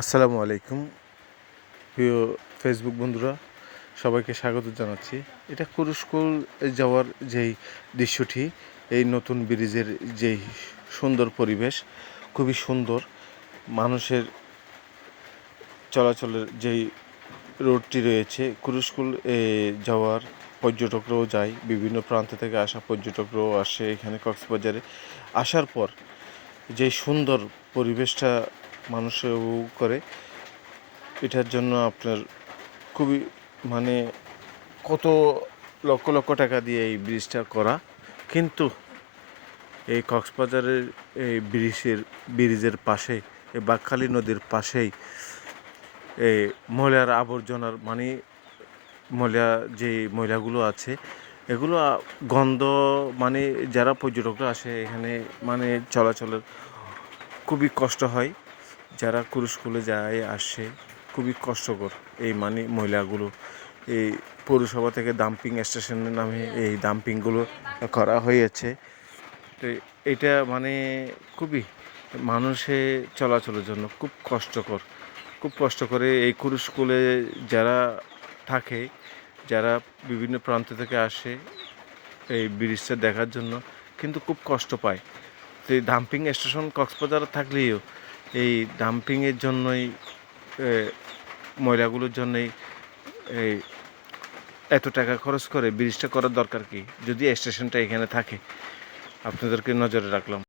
আসসালামু আলাইকুম প্রিয় ফেসবুক বন্ধুরা, সবাইকে স্বাগত জানাচ্ছি। এটা কুরুশকুল যাওয়ার যেই দৃশ্যটি, এই নতুন ব্রিজের যেই সুন্দর পরিবেশ, খুবই সুন্দর। মানুষের চলাচলের যেই রোডটি রয়েছে, কুরুশকুল যাওয়ার পর্যটকরাও যায়, বিভিন্ন প্রান্ত থেকে আসা পর্যটকরাও আসে এখানে কক্সবাজারে। আসার পর যেই সুন্দর পরিবেশটা মানুষ উপভোগ করে, এটার জন্য আপনার খুবই মানে কত লক্ষ লক্ষ টাকা দিয়ে এই ব্রিজটা করা, কিন্তু এই কক্সবাজারের এই ব্রিজের পাশে, এই বাঁকখালী নদীর পাশেই এই ময়লার আবর্জনার ময়লা, যে ময়লাগুলো আছে এগুলো গন্ধ, যারা পর্যটকরা আসে এখানে চলাচলের খুবই কষ্ট হয়। যারা কুরুশকুলে যায় আসে, খুবই কষ্টকর এই ময়লাগুলো। এই পৌরসভা থেকে ডাম্পিং স্টেশনের নামে এই ডাম্পিংগুলো করা হয়েছে। তো এটা খুবই মানুষের চলাচলের জন্য খুব কষ্ট করে এই কুরুশকুলে যারা থাকে, যারা বিভিন্ন প্রান্ত থেকে আসে এই ব্রিজটা দেখার জন্য, কিন্তু খুব কষ্ট পায়। তো এই ডাম্পিং স্টেশন কক্সবাজার থাকলেও এই ডাম্পিংয়ের জন্যই, ময়লাগুলোর জন্যই এই এত টাকা খরচ করে ব্রিজটা করার দরকার কি, যদি স্টেশনটা এখানে থাকে? আপনাদেরকে নজরে রাখলাম।